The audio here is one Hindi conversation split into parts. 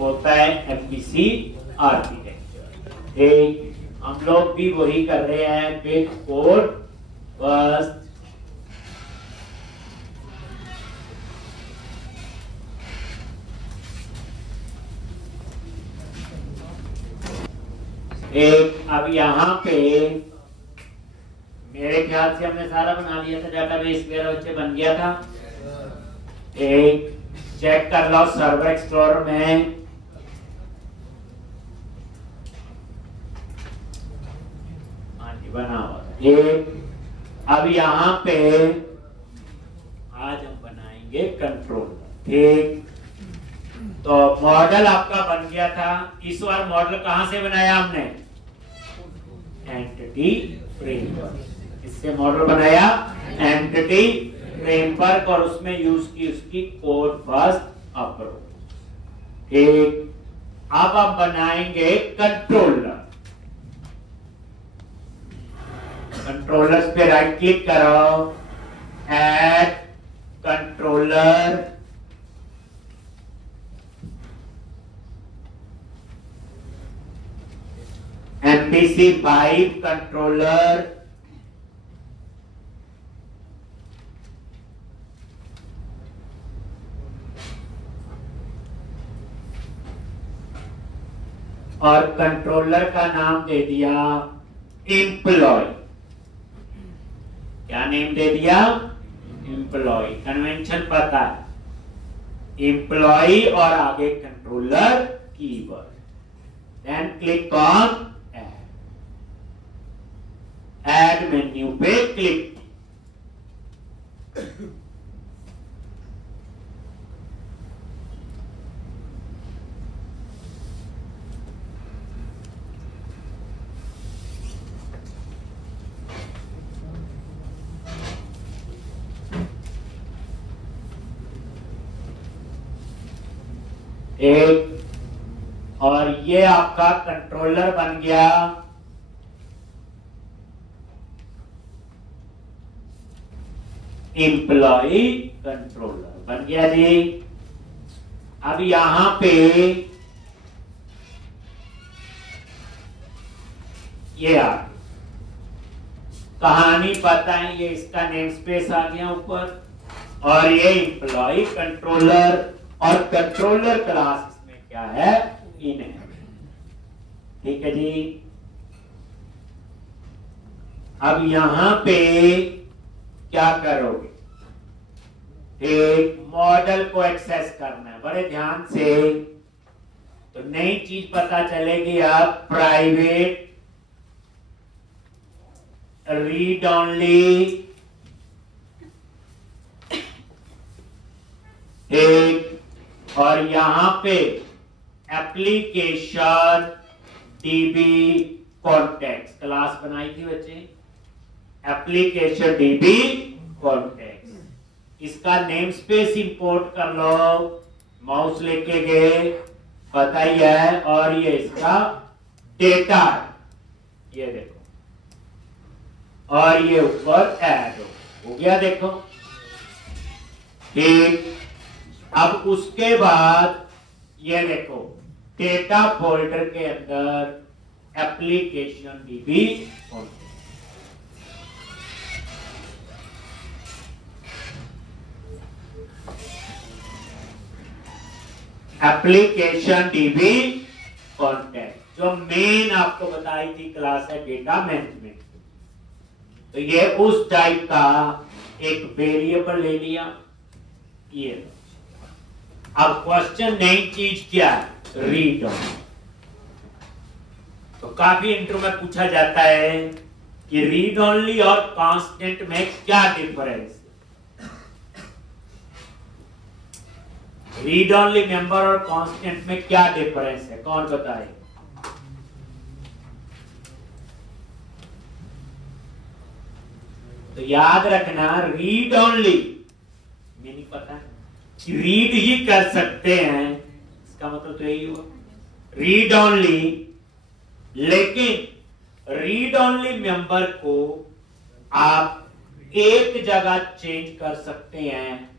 होता है एमपीसी आर्किटेक्चर। हम लोग भी वही कर रहे हैं विद कोड फर्स्ट। अब यहाँ पे मेरे ख्याल से हमने सारा बना लिया था, डेटाबेस वेयर बन गया था। चेक कर लो सर्वर एक्सप्लोरर में। बना हुआ। अब यहाँ पे आज हम बनाएंगे कंट्रोल। ठीक, तो मॉडल आपका बन गया था। इस बार मॉडल कहां से बनाया हमने? Entity framework. इससे मॉडल बनाया एंटिटी फ्रेमवर्क और उसमें यूज की उसकी कोड फर्स्ट अप्रोच। ठीक, अब हम बनाएंगे कंट्रोलर। कंट्रोलर्स पे राइट क्लिक करो, ऐड कंट्रोलर। MPC 5 controller. और कंट्रोलर का नाम दे दिया एम्प्लॉय। क्या नेम दे दिया? एम्प्लॉय। कन्वेंशन पता है, एम्प्लॉय और आगे controller keyword. Then click on add menu पे क्लिक। और ये आपका कंट्रोलर बन गया। एम्प्लॉय कंट्रोलर बन गया जी। अब यहां पे ये आ कहानी पता है, ये इसका नेम स्पेस आ गया ऊपर। और ये एम्प्लॉय कंट्रोलर और कंट्रोलर क्लास इसमें क्या है? इन है। ठीक है जी। अब यहां पे क्या करोगे? एक मॉडल को एक्सेस करना है, बड़े ध्यान से। तो नई चीज पता चलेगी अब, प्राइवेट रीड ओनली। एक और यहां पे एप्लीकेशन डीबी कॉन्टेक्स्ट क्लास बनाई थी बच्चे, एप्लीकेशन डीबी कॉन्टेक्स्ट। इसका नेम स्पेस इंपोर्ट कर लो, माउस लेके गए, पता ही है। और ये इसका डेटा है, ये देखो। और ये ऊपर ऐड हो गया, देखो। ठीक, अब उसके बाद ये देखो, डेटा फोल्डर के अंदर application dB application dB contact. जो मेन आपको बताई थी क्लास है डेटा मैनेजमेंट। तो ये उस टाइप का एक वेरिएबल ले लिया। ये अब क्वेश्चन नई चीज क्या है? Read only. तो काफी इंटरव्यू में पूछा जाता है कि रीड ओनली और कांस्टेंट में क्या डिफरेंस? रीड ओनली मेंबर और कांस्टेंट में क्या डिफरेंस है? कौन बताए? तो याद रखना, रीड ओनली मीनिंग पता है कि रीड ही कर सकते हैं, इसका मतलब तो यही हुआ रीड ओनली। लेकिन रीड ओनली मेंबर को आप एक जगह चेंज कर सकते हैं,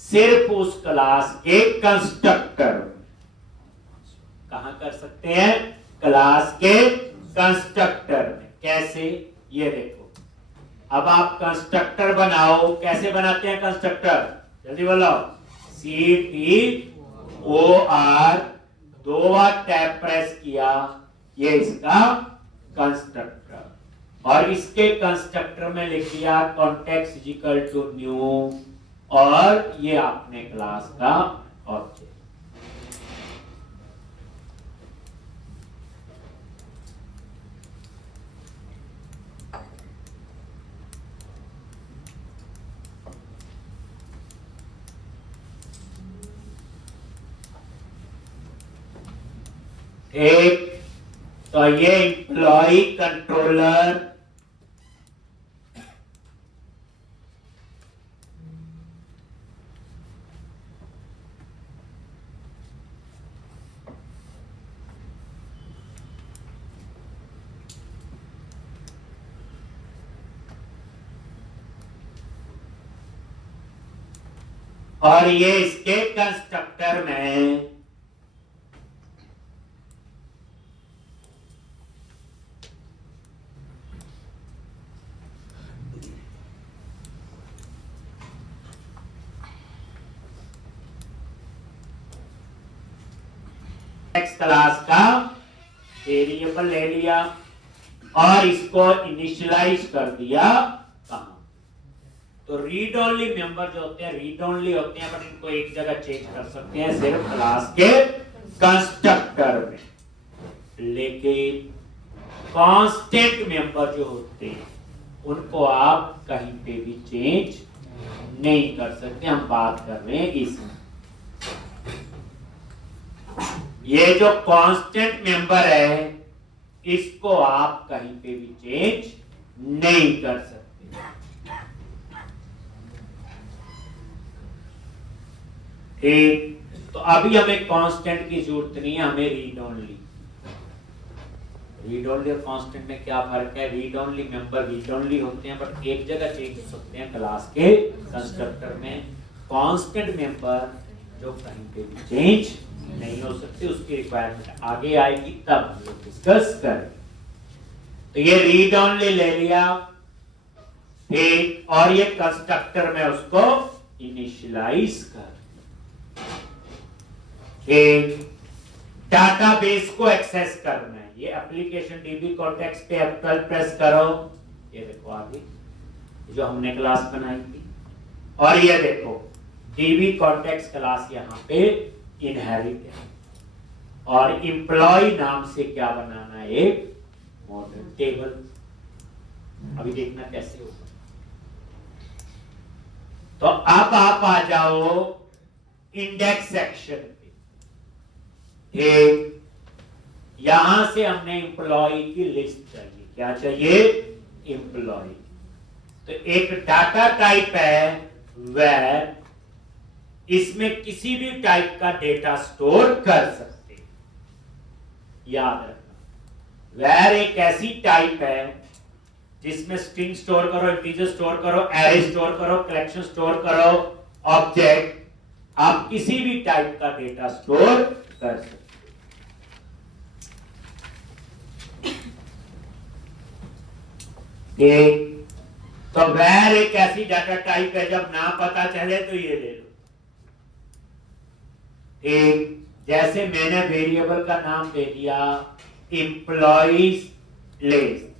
सिर्फ उस क्लास के कंस्ट्रक्टर। कहां कर सकते हैं? क्लास के कंस्ट्रक्टर में। कैसे? ये देखो, अब आप कंस्ट्रक्टर बनाओ। कैसे बनाते हैं कंस्ट्रक्टर? जल्दी बोलो। CTOR, 2 बार टैब प्रेस किया, ये इसका कंस्ट्रक्टर। और इसके कंस्ट्रक्टर में लिख दिया context is equal to new, और ये आपने क्लास का ऑब्जेक्ट। एक तो ये एम्प्लॉय कंट्रोलर, और ये इसके कंस्ट्रक्टर में नेक्स्ट क्लास का वेरिएबल ले लिया और इसको इनिशियलाइज कर दिया कहां? तो रीड ओनली मेंबर जो होते हैं रीड ओनली होते हैं, बट इनको एक जगह चेंज कर सकते हैं सिर्फ क्लास के कंस्ट्रक्टर में। लेकिन कांस्टेंट मेंबर जो होते हैं उनको आप कहीं पे भी चेंज नहीं कर सकते। हम बात कर रहे हैं इसमें। ये जो कांस्टेंट मेंबर है इसको आप कहीं पे भी चेंज नहीं कर सकते। ठीक, तो अभी हमें कांस्टेंट की जरूरत नहीं है, हमें रीड ओनली। रीड ओनली और कांस्टेंट में क्या फर्क है? Read only member read only होते हैं बट एक जगह चेंज हो सकते हैं क्लास के कंस्ट्रक्टर में। कांस्टेंट मेंबर जो कहीं पे भी चेंज नहीं हो सकते, उसकी रिक्वायरमेंट आगे आएगी तब हम लोग डिस्कस करें। तो ये रीड ओनली ले लिया, ठीक, और ये कंस्ट्रक्टर में उसको इनिशियलाइज कर। ठीक, डाटाबेस को एक्सेस करना है, ये एप्लीकेशन डीबी कॉन्टेक्स्ट पे F12 प्रेस करो, ये देखो आगे जो हमने क्लास बनाई थी, और ये देखो डीबी कॉन्टेक्स्ट क्लास यहाँ पे इनहेरिट है, और एम्प्लॉय नाम से क्या बनाना है? एक मॉडल टेबल। अभी देखना कैसे होगा। तो अब आप आ जाओ इंडेक्स सेक्शन पे। एक यहां से हमने एम्प्लॉय की लिस्ट चाहिए। क्या चाहिए? एम्प्लॉय। तो एक डाटा टाइप है वेर, इसमें किसी भी टाइप का डेटा स्टोर कर सकते हैं। याद रखना, वेर एक ऐसी टाइप है जिसमें स्ट्रिंग स्टोर करो, इंटीजर स्टोर करो, एरे स्टोर करो, कलेक्शन स्टोर करो, ऑब्जेक्ट, आप किसी भी टाइप का डेटा स्टोर कर सकते। तो वेर एक ऐसी डाटा टाइप है जब ना पता चले तो ये ले लो। एक जैसे मैंने वेरिएबल का नाम दे दिया एम्प्लॉइज लिस्ट,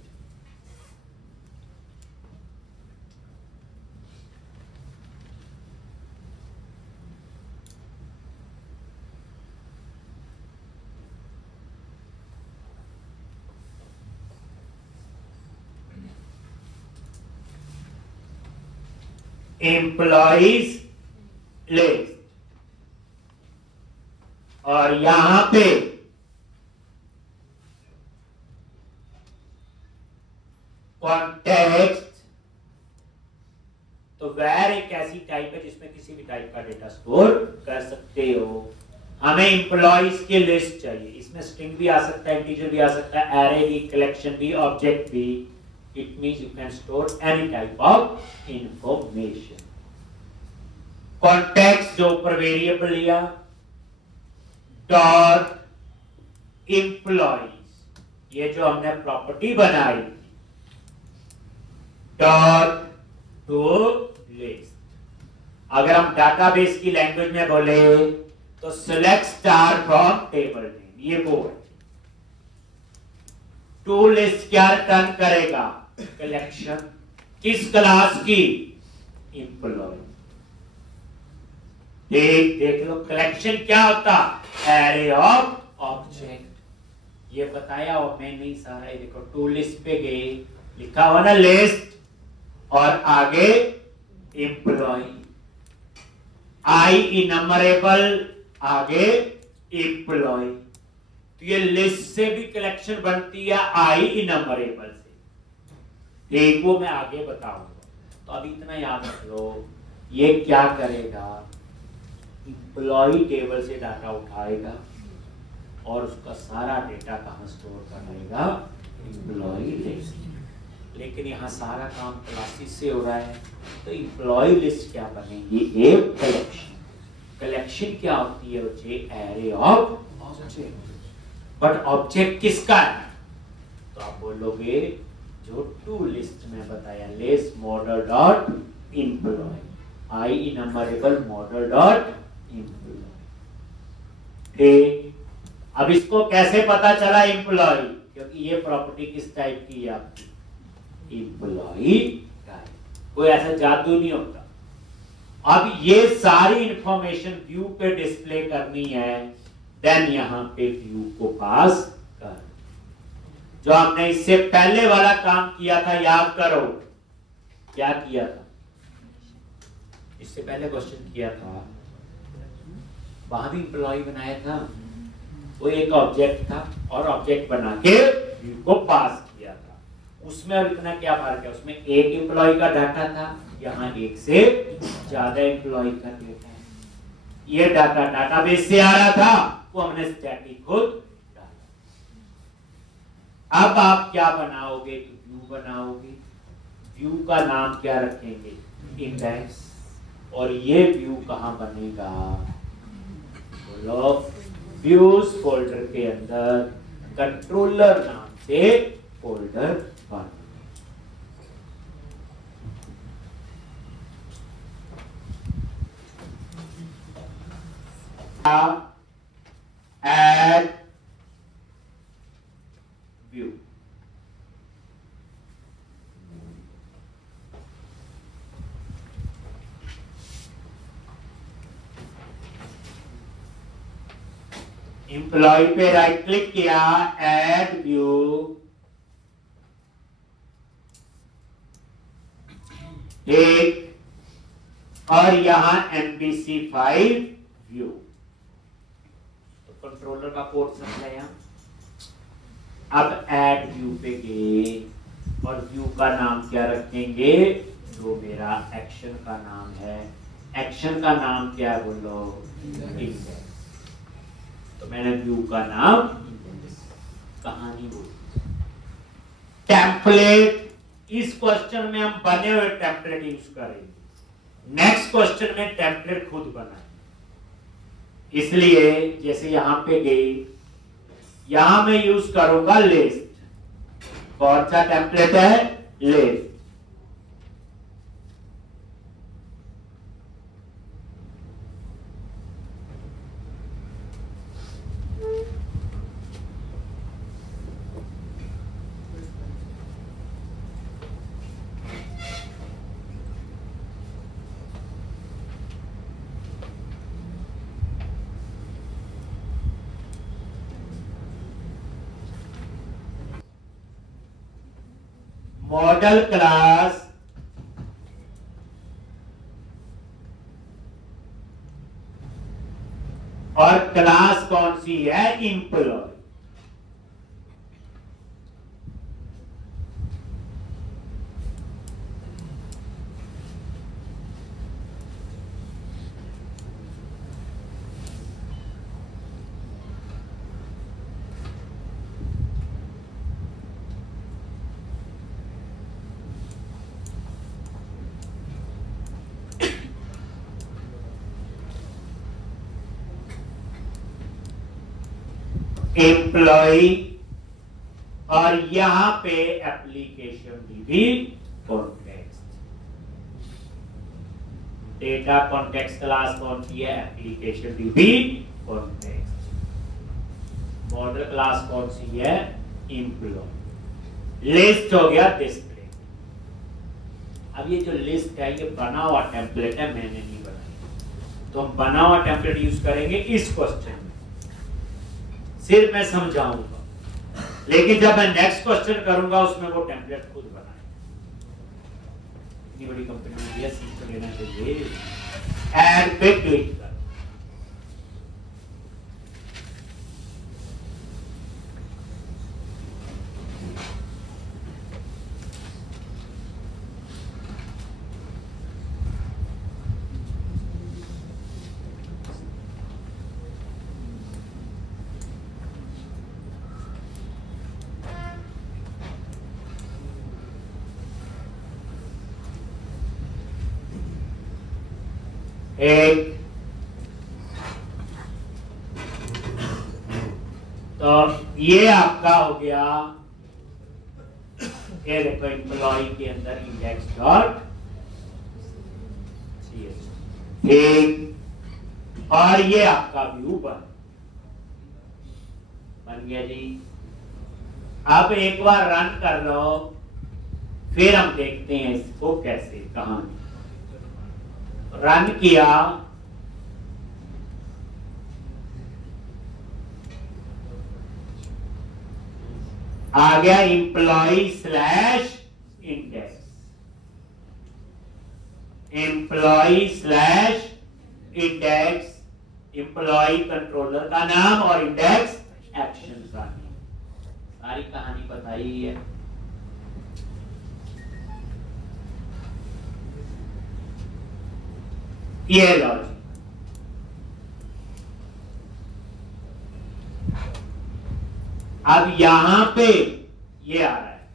एम्प्लॉइज लिस्ट, और यहां पे कॉन्टेक्स्ट। तो वेर एक ऐसी टाइप है जिसमें किसी भी टाइप का डेटा स्टोर कर सकते हो। हमें एम्प्लॉइज की लिस्ट चाहिए, इसमें स्ट्रिंग भी आ सकता है, इंटीजर भी आ सकता है, एरे भी, कलेक्शन भी, ऑब्जेक्ट भी। It means you can store any type of information. Context जो ऊपर वेरिएबल लिया, डॉट एम्प्लॉइज, ये जो हमने प्रॉपर्टी बनाई, डॉट टू लिस्ट। अगर हम डाटाबेस की लैंग्वेज में बोले तो select star from table name, ये वो है। टू लिस्ट क्या रिटर्न करेगा? कलेक्शन। किस क्लास की? एम्प्लॉय। देख लो कलेक्शन क्या होता? Array of object. ये बताया और मैं नहीं सारा, ये देखो टू लिस्ट पे गए, लिखा हुआ ना लिस्ट, और आगे एम्प्लॉय, आई इनमरेबल, आगे एम्प्लॉय। तो ये लिस्ट से भी कलेक्शन बनती है आई इनमरेबल से। एक वो मैं आगे बताऊंगा, तो अभी इतना याद रख लो। ये क्या करेगा? एम्प्लॉय टेबल से डाटा उठाएगा और उसका सारा डेटा कहां स्टोर करेगा? Employ list. लेकिन यहाँ सारा काम क्लासेस से हो रहा है, तो एम्प्लॉय लिस्ट क्या बनेगी? एक कलेक्शन। कलेक्शन क्या होती है बच्चे? Array of object. But object किसका है? तो आप बोलोगे जो टू लिस्ट में बताया, लिस्ट मॉडल डॉट एम्प्लॉय, आई इनमरेबल मॉडल डॉट एम्प्लॉय। ठीक, अब इसको कैसे पता चला एम्प्लॉय? क्योंकि ये प्रॉपर्टी किस टाइप की है आपकी? Employ type. कोई ऐसा जादू नहीं होता। अब ये सारी इंफॉर्मेशन व्यू पे डिस्प्ले करनी है, देन यहां पे व्यू को पास कर। जो हमने इससे पहले वाला काम किया था याद करो, क्या किया था? इससे पहले क्वेश्चन किया था, वहां भी एम्प्लॉय बनाया था, वो एक ऑब्जेक्ट था और ऑब्जेक्ट बना के व्यू को पास किया था। उसमें और इतना क्या फर्क है? उसमें एक एम्प्लॉय का डाटा था, यहाँ एक से ज्यादा एम्प्लॉय का डाटा है। ये डाटा डाटाबेस से आ रहा था, वो हमने स्टैटिक खुद डाला। अब आप क्या बनाओगे? तो व्यू बनाओगे। व्यू का नाम क्या रखेंगे? इंडेक्स। और ये व्यू कहां बनेगा? बोलो, व्यूज फोल्डर के अंदर कंट्रोलर नाम से फोल्डर बन। Add view. एम्प्लॉय पे राइट क्लिक किया, ऐड व्यू, एक, और यहां MVC5 व्यू। तो कंट्रोलर का कोड समझाया। अब ऐड व्यू पे गए और व्यू का नाम क्या रखेंगे? जो मेरा एक्शन का नाम है, एक्शन का नाम क्या है? बोलो, इंडेक्स। तो मैंने व्यू का नाम कहानी बोली। टेम्पलेट, इस क्वेश्चन में हम बने हुए टेम्पलेट यूज करेंगे। नेक्स्ट क्वेश्चन में टेम्पलेट खुद बनाए। इसलिए जैसे यहां पे गई, यहां मैं यूज करूंगा लिस्ट। कौन सा टेम्पलेट है? लिस्ट। मॉडल क्लास और क्लास कौन सी है? एम्प्लॉय। एम्प्लॉय और यहां पे application dB context. Data context class कौन सी है? Application dB context. Model class कौन सी है? एम्प्लॉय। लिस्ट हो गया डिस्प्ले। अब ये जो लिस्ट है ये बना हुआ टेम्पलेट है, मैंने नहीं बनाई, तो हम बना हुआ टेम्पलेट यूज करेंगे इस क्वेश्चन में, सिर्फ मैं समझाऊंगा, लेकिन जब मैं नेक्स्ट क्वेश्चन करूंगा उसमें वो टेम्पलेट खुद बनाएगा। इतनी बड़ी कंपनी में ये सीख कर लेना चाहिए। ऐड पे क्लिक कर, एक तो ये आपका हो गया, ये देखो एम्प्लॉय के अंदर इंडेक्स डॉट एक, और ये आपका व्यू बन गया जी। अब एक बार रन कर लो, फिर हम देखते हैं इसको कैसे, कहां रन किया, आ गया employ slash index, employ slash index, employ controller का नाम और इंडेक्स एक्शन का नाम, सारी कहानी बताई है। ये लॉजिक। अब यहां पे ये आ रहा है,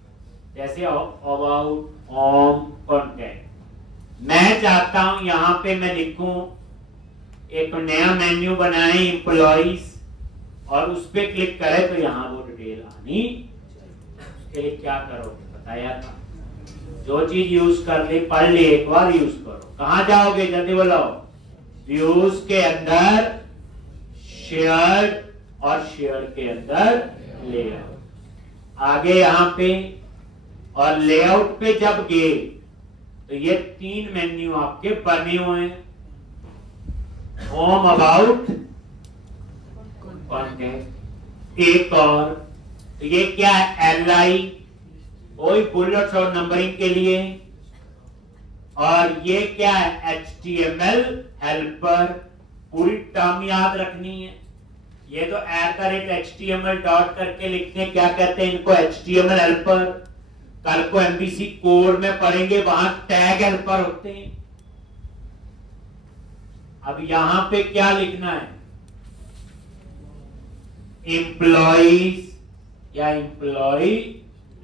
जैसे अबाउट, होम, कॉन्टेक्ट। मैं चाहता हूं यहां पे मैं लिखूं एक नया मेन्यू बनाए एम्प्लॉइज, और उस पर क्लिक करें तो यहां वो डिटेल आनी चाहिए। उसके लिए क्या करोगे बताया था, जो चीज यूज कर ली पढ़ ली, एक बार यूज करो। कहां जाओगे जल्दी बोलो? व्यूज के अंदर शेयर्ड, और शेयर के अंदर लेआउट। आगे यहां पे और लेआउट पे जब गए तो ये 3 मेन्यू आपके बने हुए हैं, होम, अबाउट, कॉन्टेक्ट। एक और तो ये क्या है? LI, वही बुलेट्स और नंबरिंग के लिए, और ये क्या है? HTML helper. पूरी टर्म याद रखनी है। ये तो @HTML डॉट करके लिखते हैं, क्या कहते हैं इनको? HTML helper. कल को MVC कोड में पढ़ेंगे, वहां टैग हेल्पर होते हैं। अब यहां पे क्या लिखना है? एम्प्लॉइज या एम्प्लॉय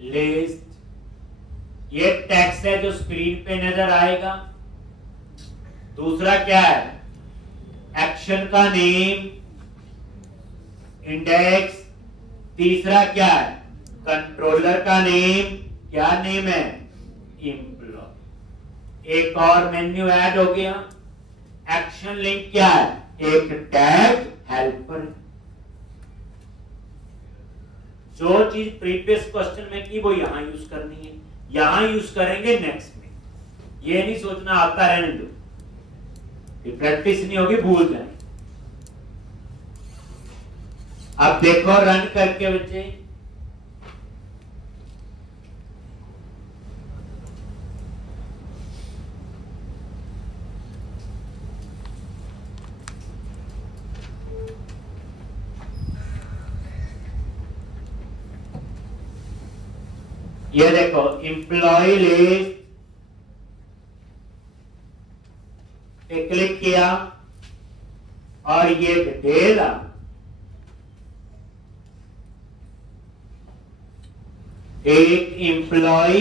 लिस्ट। ये टेक्स्ट है जो स्क्रीन पे नजर आएगा। दूसरा क्या है? एक्शन का नेम, इंडेक्स। तीसरा क्या है? कंट्रोलर का नेम, क्या नेम है? एम्प्लॉय। एक और मेन्यू ऐड हो गया। एक्शन लिंक क्या है? एक टैग हेल्पर। जो चीज प्रीवियस क्वेश्चन में की वो यहां यूज करनी है, यहां यूज करेंगे नेक्स्ट में। ये नहीं सोचना आता रहने दो, प्रैक्टिस नहीं होगी, भूल जाए। अब देखो रन करके बच्चे, ये देखो एम्प्लॉय लिस्ट पे क्लिक किया और ये डिटेल एक एम्प्लॉय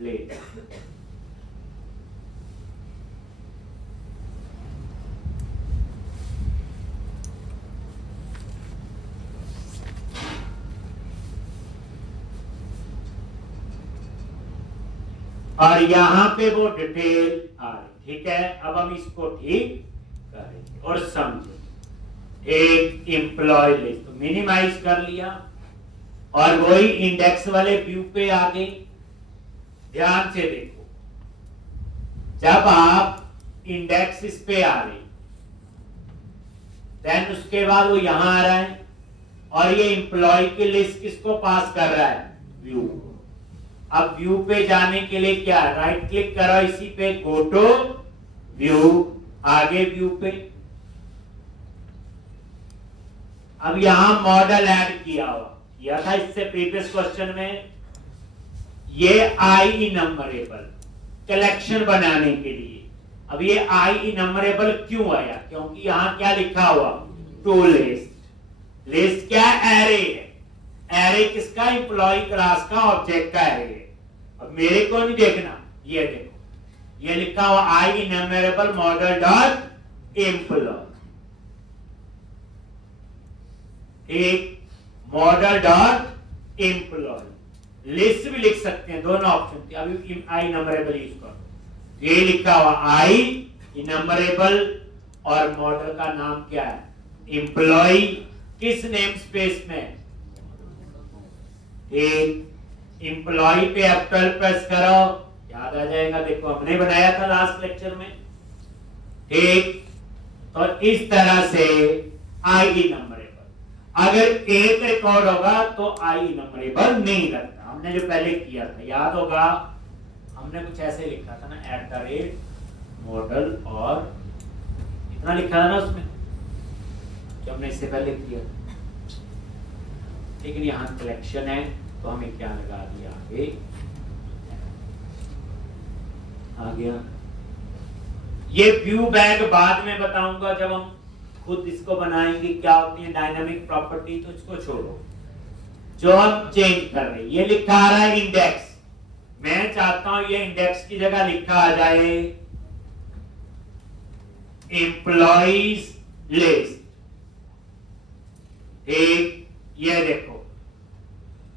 लिस्ट। और यहां पे वो डिटेल आ रही। ठीक है, अब हम इसको ठीक करेंगे और समझो। एक एम्प्लॉय लिस्ट तो मिनिमाइज कर लिया और वही इंडेक्स वाले व्यू पे आ गए। ध्यान से देखो, जब आप इंडेक्स इस पे आ रहे देन उसके बाद वो यहां आ रहा है और ये एम्प्लॉय की लिस्ट किसको पास कर रहा है? व्यू। अब व्यू पे जाने के लिए क्या, राइट क्लिक करो इसी पे, गो टू व्यू, आगे व्यू पे। अब यहां मॉडल ऐड किया था इससे प्रीवियस क्वेश्चन में। ये आई नंबरेबल कलेक्शन बनाने के लिए। अब ये आई नंबरेबल क्यों आया? क्योंकि यहां क्या लिखा हुआ? To list. लिस्ट क्या? एरे है। एरे किसका? एम्प्लॉय क्लास का ऑब्जेक्ट का एरे है। अब मेरे को नहीं देखना, ये देखो, ये लिखा हुआ आई नंबरेबल मॉडल डॉट एम्प्लॉय। एक मॉडल डॉट एम्प्लॉय। लिस्ट भी लिख सकते हैं, दोनों ऑप्शन थे। अभी आई नंबरेबल यूज करो, ये लिखा हुआ आई नंबरेबल और मॉडल का नाम क्या है? एम्प्लॉय। किस नेम स्पेस में? एक एम्प्लॉय पे F12 प्रेस करो, याद आ जाएगा। देखो हमने बनाया था लास्ट लेक्चर में। ठीक, तो इस तरह से आई नंबरेबल। अगर एक रिकॉर्ड होगा तो आई नंबरेबल नहीं लगता। हमने जो पहले किया था याद होगा, हमने कुछ ऐसे लिखा था ना, @मॉडल और इतना लिखा था ना उसमें, जो हमने इससे पहले किया। लेकिन यहाँ कलेक्शन है तो हमें क्या लगा दिया? आगे आ गया। ये व्यू बैग बाद में बताऊंगा जब हम खुद इसको बनाएंगे, क्या होती है डायनामिक प्रॉपर्टी। तो इसको छोड़ो, जो हम चेंज कर रहे हैं। ये लिखा आ रहा है इंडेक्स। मैं चाहता हूं ये इंडेक्स की जगह लिखा आ जाए एम्प्लॉइज लिस्ट। ठीक, ये देखो,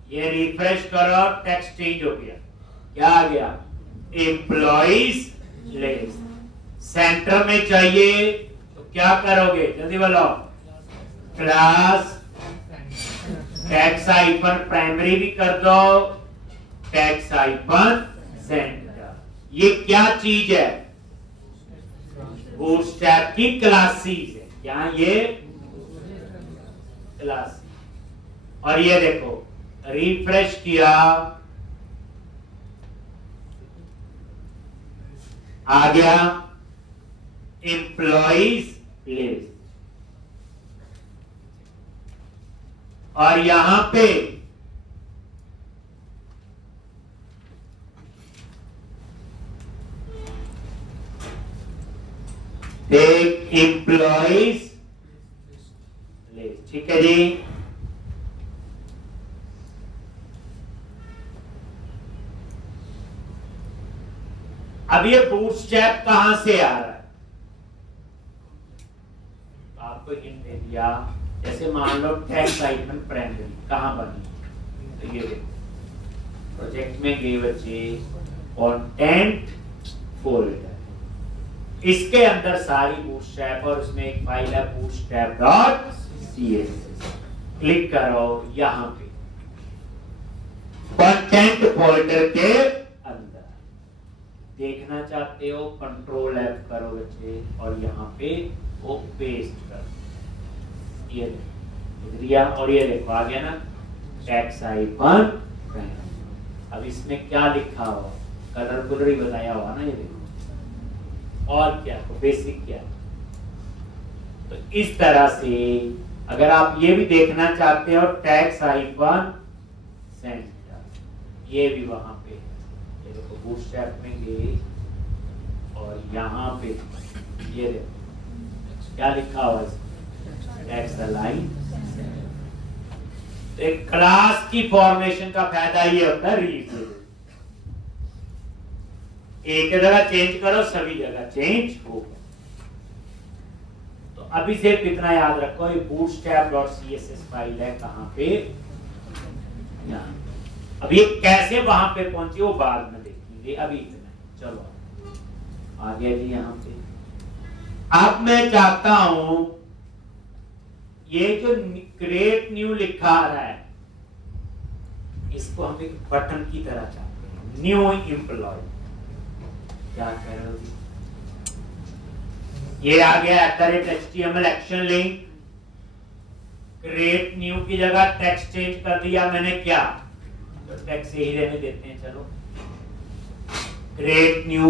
ये रिफ्रेश करो, टेक्स्ट चेंज हो गया। क्या आ गया? Employees list. सेंटर में चाहिए तो क्या करोगे? जल्दी बोलो। क्लास टैक्स आइकन प्राइमरी भी कर दो, टैक्स आइकन सेंटर। ये क्या चीज है? बूटस्ट्रैप की क्लासेस है। क्या ये क्लास? और ये देखो, रिफ्रेश किया, आ गया एम्प्लॉइज लिस्ट। और यहां पे एक एम्प्लॉइज लिस्ट। ठीक है जी। अब ये बूटस्ट्रैप कहां से आ रहा है? आपको हिंट दे दिया। जैसे मान लो टैक्स आइकन प्राइमरी कहां बनी? तो ये देखो, प्रोजेक्ट में गए बच्चे, कंटेंट फोल्डर, इसके अंदर सारी बूटस्ट्रैप और उसमें एक फाइल है bootstrap.css। क्लिक करो यहां पे कंटेंट फोल्डर के अंदर। देखना चाहते हो कंट्रोल F करो बच्चे और यहाँ पे वो पेस्ट करो। ये दिया और ये देखो आ गया ना टैक्स आइकन। अब इसमें क्या लिखा हुआ? कलर कलर ही बताया हुआ ना, ये देखो। और क्या तो बेसिक क्या? तो इस तरह से अगर आप ये भी देखना चाहते हो टैक्स आइकन सेंटर, ये भी वहां पे ये देखो बूटस्ट्रैप में गए और यहाँ पे ये देखो क्या लिखा हुआ है टैक्स अलाइन। तो एक क्लास की फॉर्मेशन का फायदा ये होता है रीयूजेबल। एक जगह चेंज करो सभी जगह चेंज होगा। तो अभी सिर्फ इतना याद रखो, ये bootstrap.css फाइल है कहां पे? यहाँ। अब ये कैसे वहां पे पहुंची वो बाद में देखेंगे। लिए अभी इतना है। चलो आ गया जी यहाँ पे। अब मैं चाहता हूं ये जो क्रिएट न्यू लिखा आ रहा है इसको हम एक बटन की तरह चाहते हैं। न्यू एम्प्लॉय क्या कह रहे हो? ये आ गया @HTML action link. Create new की जगह टेक्स्ट चेंज कर दिया मैंने, क्या तो टेक्स्ट यही रहने देते हैं। चलो क्रिएट न्यू,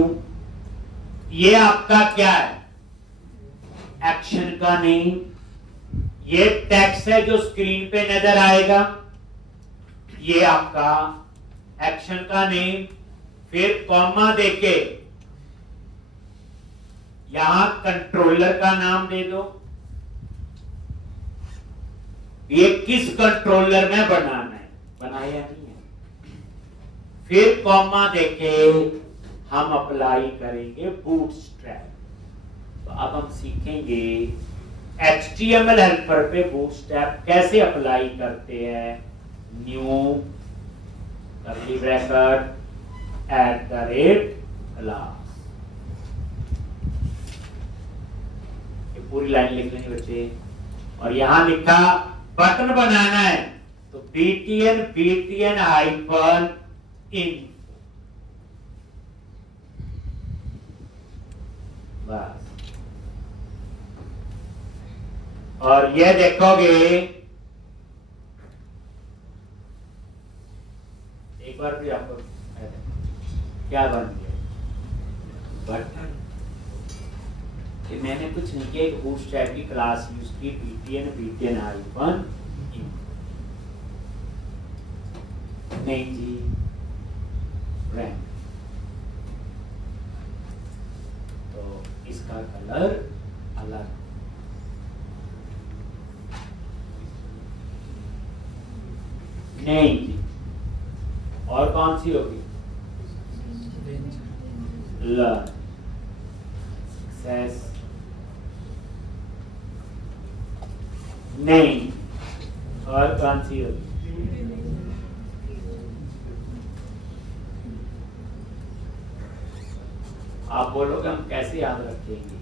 ये आपका क्या है? एक्शन का नेम। ये टेक्स्ट है जो स्क्रीन पे नजर आएगा, ये आपका एक्शन का नेम। फिर कॉमा देके यहां कंट्रोलर का नाम दे दो। ये किस कंट्रोलर में बनाना है, बनाया नहीं है। फिर कॉमा देके हम अप्लाई करेंगे बूटस्ट्रैप। तो अब हम सीखेंगे HTML हेल्पर पे बूटस्ट्रैप कैसे अप्लाई करते हैं। न्यू कर्ली ब्रैकेट @क्लास, ये पूरी लाइन लिख लेंगे बच्चे। और यहां लिखा बटन बनाना है तो btn हाइफन इन, बस। और ये देखोगे एक बार भी आपको क्या बन गया बटन। कि मैंने कुछ नहीं किया, एक बूटस्ट्रैप की क्लास यूज की btn हाइफन इन। नहीं जी, रैंक, तो इसका कलर अलग। नहीं जी, और कौन सी होगी? लर्न, सक्सेस, नहीं, और कौन सी होगी? आप बोलोगे हम कैसे याद रखेंगे?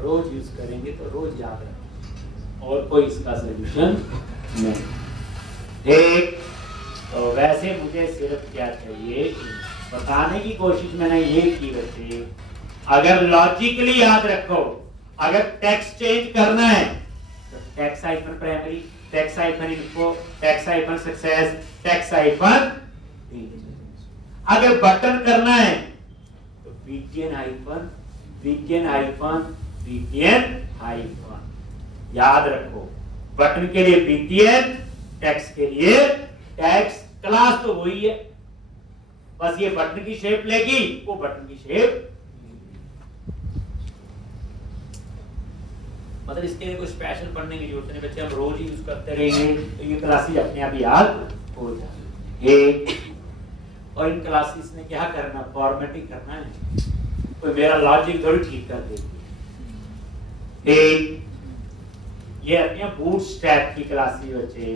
रोज यूज करेंगे तो रोज याद रखेंगे, और कोई इसका सोल्यूशन नहीं। ठीक, तो वैसे मुझे सिर्फ क्या चाहिए बताने की कोशिश मैंने ये की बच्चे। अगर लॉजिकली याद रखो, अगर टेक्स्ट चेंज करना है तो text hyphen primary, text hyphen info, text hyphen success, text hyphen. अगर बटन करना है तो btn हाइफन याद रखो। बटन के लिए btn, टेक्स्ट के लिए टेक्स्ट, क्लास तो वही है, बस ये बटन की शेप लेगी, वो बटन की शेप। मतलब इसके लिए कोई स्पेशल पढ़ने की जरूरत नहीं बच्चे, हम रोज ही यूज करते रहेंगे तो ये क्लासेस अपने आप याद हो जाएगी। और इन क्लासेस में क्या करना, फॉर्मेटिंग करना है, कोई मेरा लॉजिक थोड़ी ठीक कर देगी। ये अपने बूटस्ट्रैप की क्लासेस बच्चे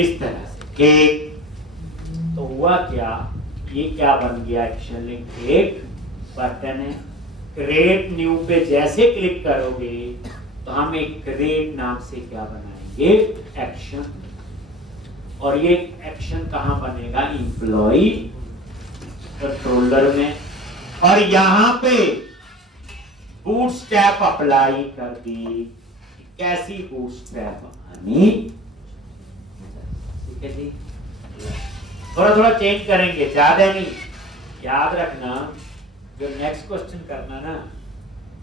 इस तरह से। तो हुआ क्या, ये क्या बन गया? एक्शन लिंक एक बटन है। क्रिएट न्यू पे जैसे क्लिक करोगे तो हम एक क्रिएट नाम से क्या बनाएंगे? एक्शन। और ये एक्शन कहां बनेगा? एम्प्लॉय कंट्रोलर में। और यहां पे बूटस्ट्रैप अप्लाई कर दी। कैसी बूटस्ट्रैप बनानी? ठीक है जी, थोड़ा थोड़ा चेंज करेंगे, ज्यादा नहीं। याद रखना जो नेक्स्ट क्वेश्चन करना ना,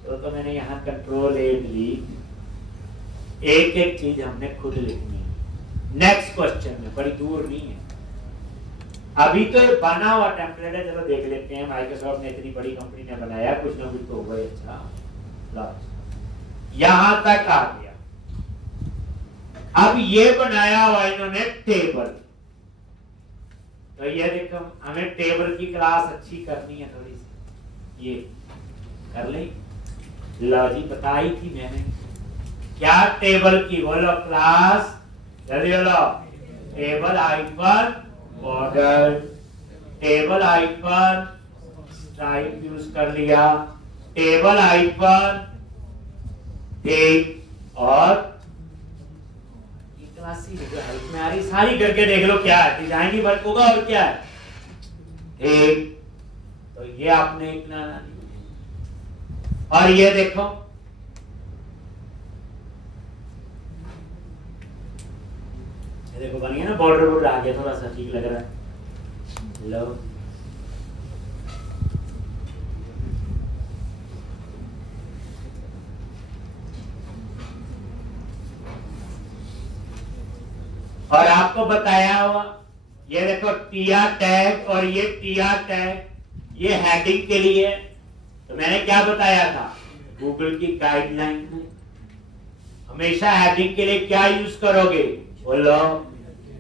तो मैंने यहाँ कंट्रोल A ली, एक एक चीज हमने खुद लिखनी है नेक्स्ट क्वेश्चन में, बड़ी दूर नहीं है। अभी तो ये बना हुआ टेम्पलेट है, चलो देख लेते हैं। माइक्रोसॉफ्ट ने इतनी बड़ी कंपनी ने बनाया, कुछ ना कुछ तो होगा। अच्छा, यहां तक आ गया। अब ये बनाया हुआ इन्होंने टेबल। तो ये देखो, हमें टेबल की क्लास अच्छी करनी है थोड़ी सी, ये कर ले। लॉजी बताई थी मैंने, क्या टेबल की? बोलो क्लास, जल्दी बोलो। Table hyper border table hyphen type use कर लिया, टेबल हाइफन एक, और क्लासी हेल्प में आ रही, सारी करके देख लो क्या है, डिजाइन ही वर्क होगा और क्या है एक। तो ये आपने एक ना, और ये देखो बन गया ना, बॉर्डर बॉर्डर आ गया, थोड़ा सा ठीक लग रहा है। लो और आपको बताया हुआ, ये देखो टीआर टैग और ये टीआर टैग, ये हेडिंग के लिए। तो मैंने क्या बताया था, गूगल की गाइडलाइन में हमेशा हेडिंग के लिए क्या यूज करोगे, बोलो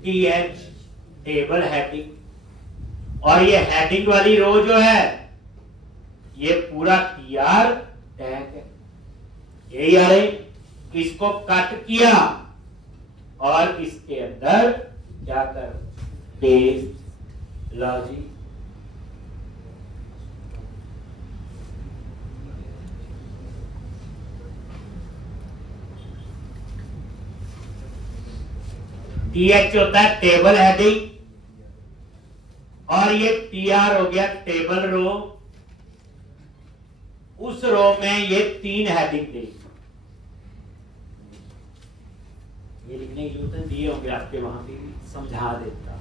टीएच, टेबल हेडिंग। और ये हेडिंग वाली रो जो है ये पूरा टीआर टैग है, यही आ रहे, इसको कट किया और इसके अंदर जाकर टेस्ट लॉजिक, टीएच होता है टेबल हेडिंग, और ये टीआर हो गया टेबल रो। उस रो में ये 3 हेडिंग देगी, ये लिखने की जरूरत दिए होंगे आपके, वहां भी समझा देता।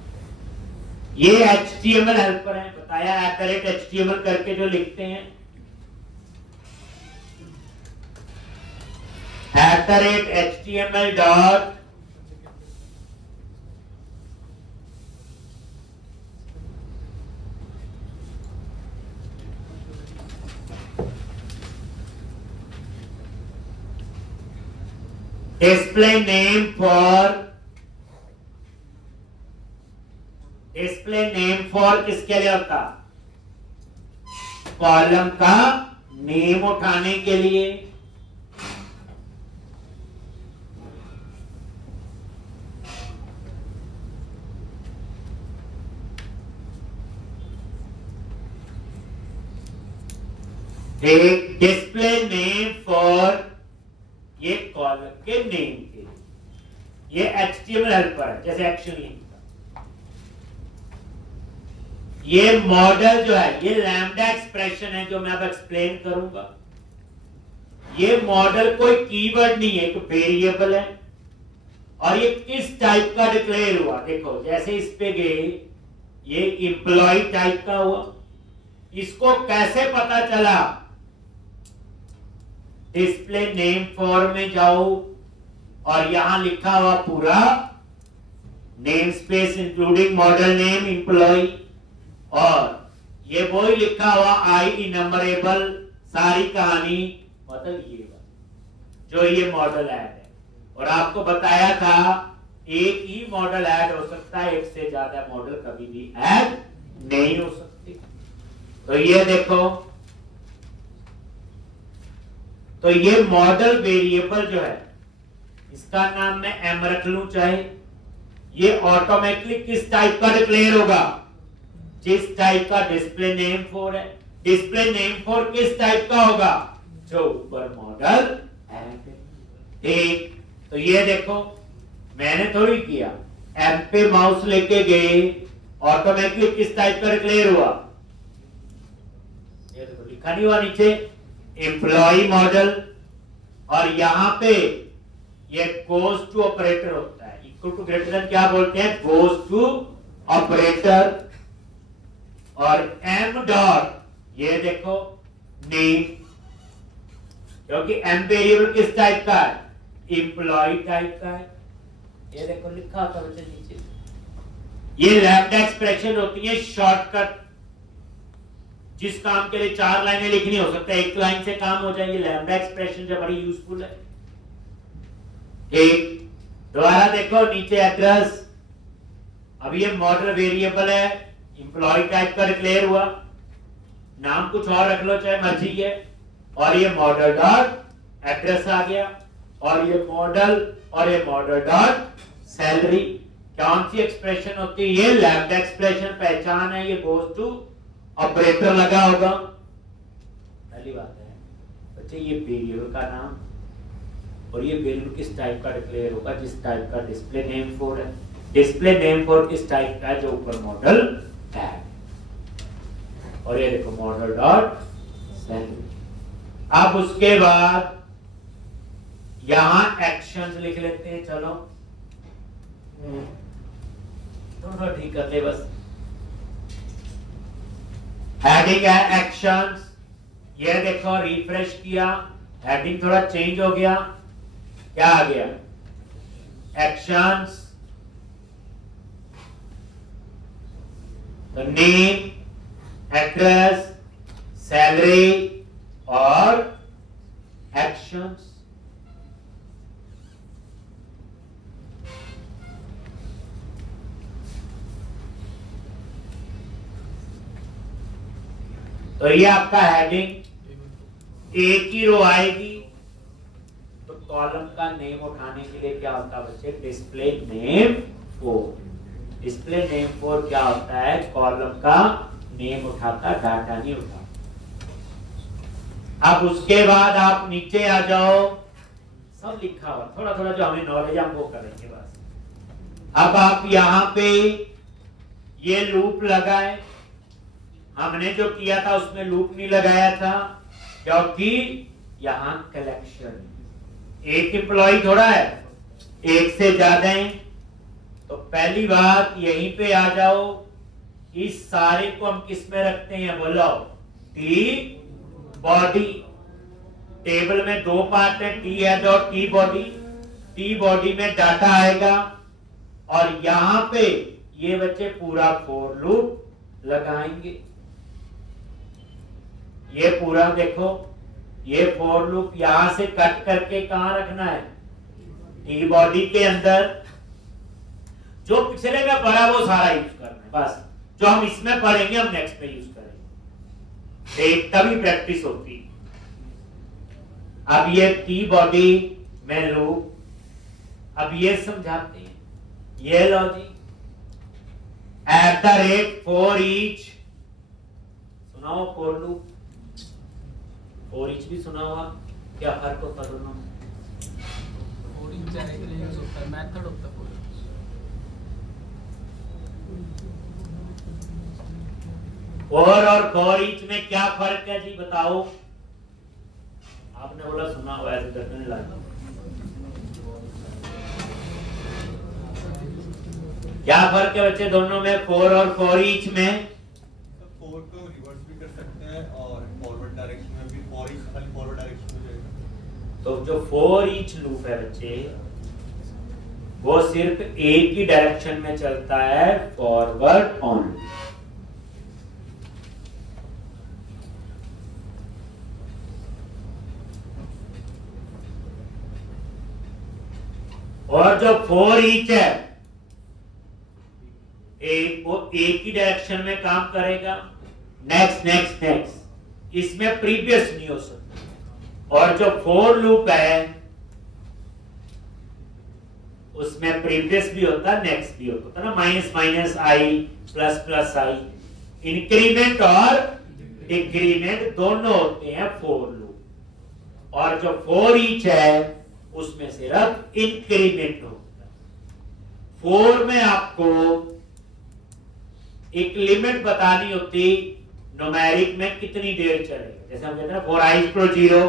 ये HTML हेल्पर है, बताया @HTML करके जो लिखते हैं, @HTML dot display name for किसके लिए होता, कॉलम का नेम उठाने के लिए। एक डिस्प्ले नेम फॉर ये कॉलम के नेम के, ये HTML हेल्पर है, जैसे एक्शन लिंक का। ये मॉडल जो है ये लैम्डा एक्सप्रेशन है जो मैं अब एक्सप्लेन करूंगा। ये मॉडल कोई कीवर्ड नहीं है, एक वेरिएबल है। और ये किस टाइप का डिक्लेयर हुआ, देखो जैसे इस पे गए ये एम्प्लॉय टाइप का हुआ, इसको कैसे पता चला, डिस्प्ले नेम फॉर में जाओ और यहां लिखा हुआ पूरा name space including model name employ, और ये वही लिखा हुआ आई इनम्बरेबल, सारी कहानी, मतलब ये जो ये मॉडल ऐड है। और आपको बताया था एक ही मॉडल ऐड हो सकता है, एक से ज्यादा मॉडल कभी भी ऐड नहीं हो सकते। तो ये देखो, तो ये मॉडल वेरिएबल जो है इसका नाम मैं एम रख लूं चाहे, ये ऑटोमेटिकली किस टाइप का डिक्लेयर होगा, जिस टाइप का डिस्प्ले नेम फॉर है। डिस्प्ले नेम फॉर किस टाइप का होगा, जो ऊपर मॉडल है। ठीक, तो ये देखो मैंने थोड़ी किया, एम पे माउस लेके गए, ऑटोमेटिकली किस टाइप का डिक्लेयर हुआ, ये देखो लिखा नहीं हुआ नीचे एम्प्लॉय मॉडल, और यहां पे ये गोज टू ऑपरेटर होता है, इक्वल टू ग्रेटर देन क्या बोलते हैं, गोज टू ऑपरेटर। और एम डॉट ये देखो नेम, क्योंकि एम वेरिएबल किस टाइप का है, एम्प्लॉय टाइप का है। ये देखो लिखा होता है नीचे, ये लैम्डा एक्सप्रेशन होती है शॉर्टकट, जिस काम के लिए 4 लाइनें लिखनी हो सकता है, एक लाइन से काम हो जाएगी। लैम्डा एक्सप्रेशन जो बड़ी यूजफुल है। एक दोबारा देखो नीचे एड्रेस, अब ये मॉडल वेरिएबल है, एम्प्लॉय टाइप का डिक्लेयर हुआ, नाम कुछ और रख लो चाहे मर्जी है, और ये मॉडल डॉट एड्रेस आ गया, और ये मॉडल डॉट सैलरी। कौन सी एक्सप्रेशन होती है? ये लेफ्ट एक्सप्रेशन पहचान है, ये गोज टू ऑपरेटर लगा होगा। पहली बात है बच्चे ये वेरिएबल का नाम, और ये वेरिएबल किस टाइप का डिक्लेयर होगा? जिस टाइप का डिस्प्ले नेम फॉर है। डिस्प्ले नेम फॉर किस टाइप का है? जो ऊपर मॉडल टैग, और ये देखो मॉडल डॉट सैलरी। अब उसके बाद यहां एक्शंस लिख लेते हैं। चलो दोनों ठीक करते बस। हेडिंग है एक्शंस, ये देखो रिफ्रेश किया, हेडिंग थोड़ा चेंज हो गया, क्या आ गया? एक्शंस, तो नेम, एड्रेस, सैलरी और एक्शंस। तो ये आपका हेडिंग, एक ही रो आएगी। तो कॉलम का नेम उठाने के लिए क्या होता है बच्चे? Display name for. Display name for क्या होता है? कॉलम का नेम उठाता, डाटा नहीं उठाता। अब उसके बाद आप नीचे आ जाओ, सब लिखा हुआ, थोड़ा थोड़ा जो हमें नॉलेज हम वो करेंगे बस। अब आप यहाँ पे ये लूप लगाए, हमने जो किया था उसमें लूप नहीं लगाया था क्योंकि यहां कलेक्शन, एक एम्प्लॉय थोड़ा है, एक से ज्यादा है। तो पहली बात यहीं पे आ जाओ, इस सारे को हम किस में रखते हैं? बोलो टी बॉडी। टेबल में दो पार्ट है, टी हेड और टी बॉडी। टी बॉडी में डाटा आएगा और यहां पे ये बच्चे पूरा फॉर लूप लगाएंगे। ये पूरा देखो, ये फॉर लूप यहां से कट करके कहां रखना है? टी बॉडी के अंदर। जो पिछले में पढ़ा वो सारा यूज करना है बस। जो हम इसमें पढ़ेंगे हम नेक्स्ट में यूज करेंगे, एक तभी प्रैक्टिस होती। अब ये टी बॉडी में लूप, अब ये समझाते हैं। ये लो जी, @ फॉर ईच, सुनाओ फॉर लूप। फॉर ईच भी सुना हुआ, क्या फर्क होता है दोनों में? फॉर ईच जाने के लिए यूज होता है, मेथड होता है फॉर ईच। फॉर और फॉर ईच में क्या फर्क है जी बताओ? आपने बोला सुना हुआ, ऐसे करने लगा। क्या फर्क है बच्चे दोनों में, फॉर और फॉर ईच में? फॉर को रिवर्स भी कर सकते हैं और फॉरवर्ड डायरेक्शन में भी, फॉर ईच खाली फॉरवर्ड डायरेक्शन में जाएगा। तो जो फॉर ईच लूप है बच्चे, वो सिर्फ एक ही डायरेक्शन में चलता है, फॉरवर्ड ऑनली। और जो फॉर ईच है वो एक ही डायरेक्शन में काम करेगा, नेक्स्ट नेक्स्ट नेक्स्ट, इसमें प्रीवियस नहीं हो सकता। और जो फॉर लूप है उसमें प्रीवियस भी होता है, नेक्स्ट भी होता है ना, माइनस माइनस आई प्लस प्लस आई, इंक्रीमेंट और डिक्रीमेंट दोनों होते हैं फॉर लूप। और जो फॉर ईच है उसमें सिर्फ इंक्रीमेंट होता है। फॉर में आपको एक लिमिट बतानी होती, न्यूमेरिक में कितनी देर चलेगा। जैसे हम कहते हैं for I equal 0,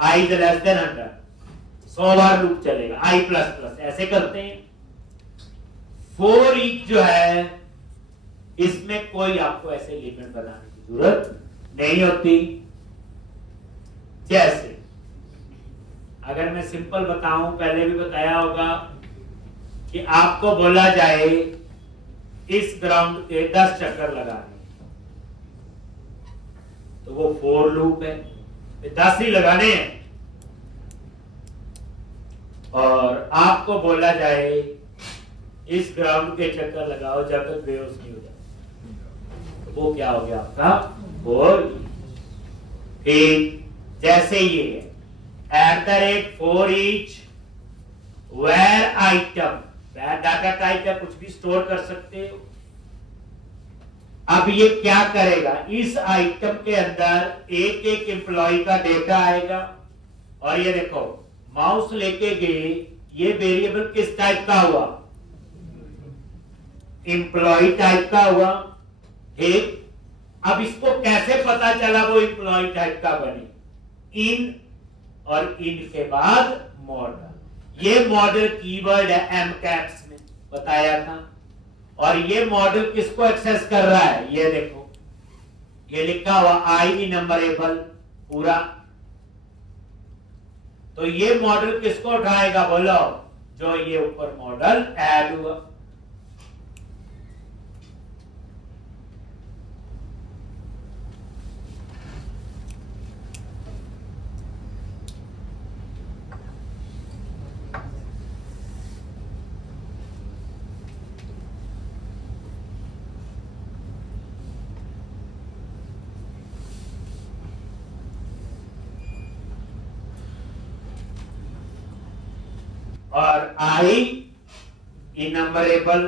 I is less than 100, 100 bar loop चलेगा, आई प्लस प्लस ऐसे करते हैं। फॉर ईच जो है इसमें कोई आपको ऐसे लिमिट बनाने की जरूरत नहीं होती। जैसे अगर मैं सिंपल बताऊं, पहले भी बताया होगा कि आपको बोला जाए इस ग्राउंड के 10 चक्कर लगाने, तो वो फॉर लूप है, 10 ही लगाने हैं। और आपको बोला जाए इस ग्राउंड के चक्कर लगाओ जब तक बेहोश नहीं हो जाए, तो वो क्या हो गया आपका फॉर। फिर जैसे ये है @ for each where item, data type या कुछ भी स्टोर कर सकते हो। अब ये क्या करेगा, इस आइटम के अंदर एक एक एम्प्लॉय का डेटा आएगा। और ये देखो माउस लेके गए, ये वेरिएबल किस टाइप का हुआ, एम्प्लॉय टाइप का हुआ। ठीक, अब इसको कैसे पता चला वो एम्प्लॉय टाइप का बने, इन और इन के बाद मॉडल। ये मॉडल कीवर्ड है एम कैप्स में बताया था। और ये मॉडल किसको एक्सेस कर रहा है, ये देखो ये लिखा हुआ आई नंबरेबल पूरा। तो ये मॉडल किसको उठाएगा बोलो, जो ये ऊपर मॉडल ऐड हुआ। और आई इनम्बरेबल,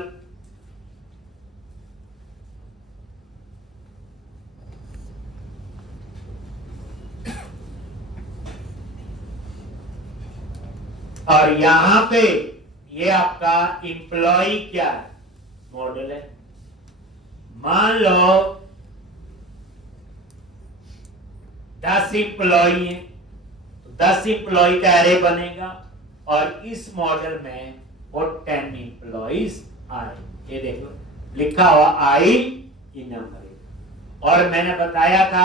और यहां पे ये आपका एम्प्लॉय क्या है, मॉडल है। मान लो 10 एम्प्लॉय है, तो 10 एम्प्लॉय का एरे बनेगा। और इस मॉडल में वो 10 एम्प्लॉइज आए, ये देखो लिखा हुआ आई इन नंबर। और मैंने बताया था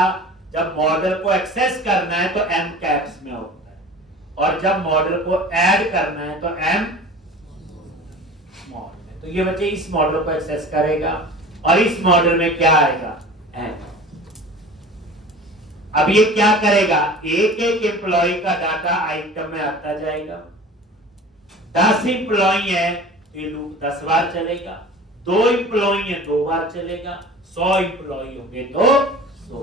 जब मॉडल को एक्सेस करना है तो एम कैप्स में होता है, और जब मॉडल को ऐड करना है तो एम स्मॉल में। तो ये बच्चे इस मॉडल को एक्सेस करेगा, और इस मॉडल में क्या आएगा, एम। अब ये क्या करेगा, एक एक एम्प्लॉय का डाटा आइटम में आता जाएगा। 10 एम्प्लॉय है तो ये लूप 10 बार चलेगा, 2 एम्प्लॉय है 2 बार चलेगा, 100 एम्प्लॉय होंगे तो 100।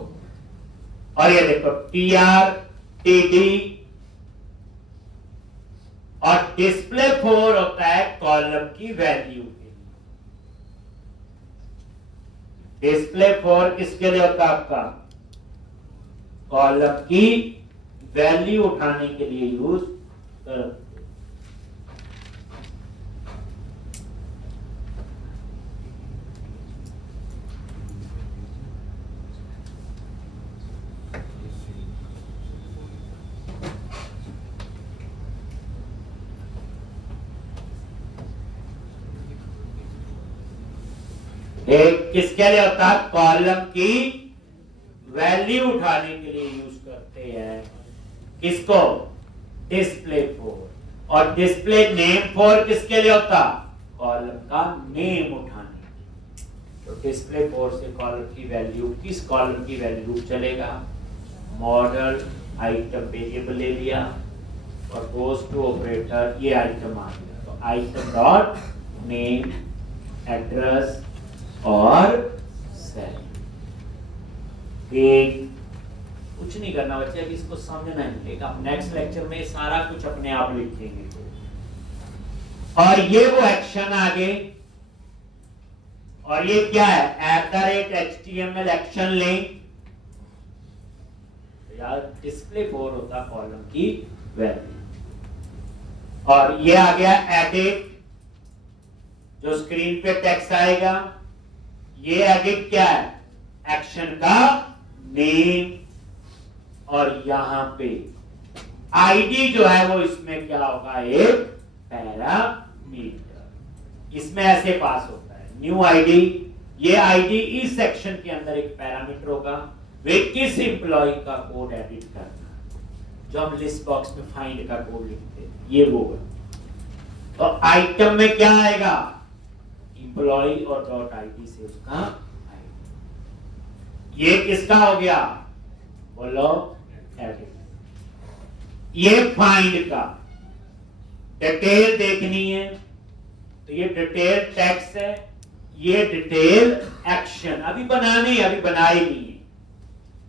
और ये देखो TR TD और डिस्प्ले 4 होता है कॉलम की वैल्यू के लिए। डिस्प्ले 4 किसके लिए होता है आपका, कॉलम की वैल्यू उठाने के लिए यूज करते। एक किसके लिए होता है, कॉलम की वैल्यू उठाने के लिए यूज करते हैं। किसको, डिस्प्ले 4। और डिस्प्ले नेम 4 किसके लिए होता, कॉलम का नेम उठाने के लिए। तो डिस्प्ले 4 से कॉलम की वैल्यू, किस कॉलम की वैल्यू चलेगा, मॉडल आइटम वेरिएबल ले लिया और गोज टू ऑपरेटर, ये आइटम आ गया। तो आइटम डॉट नेम एड्रेस और सेल। एक कुछ नहीं करना बच्चे, अभी इसको समझना है, आप नेक्स्ट लेक्चर में सारा कुछ अपने आप लिखेंगे। और ये वो एक्शन आगे, और ये क्या है, @HTML एक्शन लिंक। यार डिस्प्ले 4 होता कॉलम की वैल्यू। और ये आ गया एडिट, जो स्क्रीन पे टेक्स्ट आएगा। ये एडिट क्या है, एक्शन का नेम। और यहां पे आईडी जो है वो इसमें क्या होगा, एक पैरामीटर। इसमें ऐसे पास होता है न्यू आईडी। ये आईडी इस सेक्शन के अंदर एक पैरामीटर होगा, वे किस एम्प्लॉय का कोड एडिट करना है, जो हम लिस्ट बॉक्स में फाइंड का कोड लिखते हैं, ये वो है। तो आइटम में क्या आएगा, एम्प्लॉय और डॉट आईडी से उसका आईडी। ये किसका हो गया, बोलो एडिट। ये फाइंड का डिटेल देखनी है, तो ये डिटेल टेक्स्ट है, ये डिटेल एक्शन अभी बनानी है, अभी बनाई नहीं है।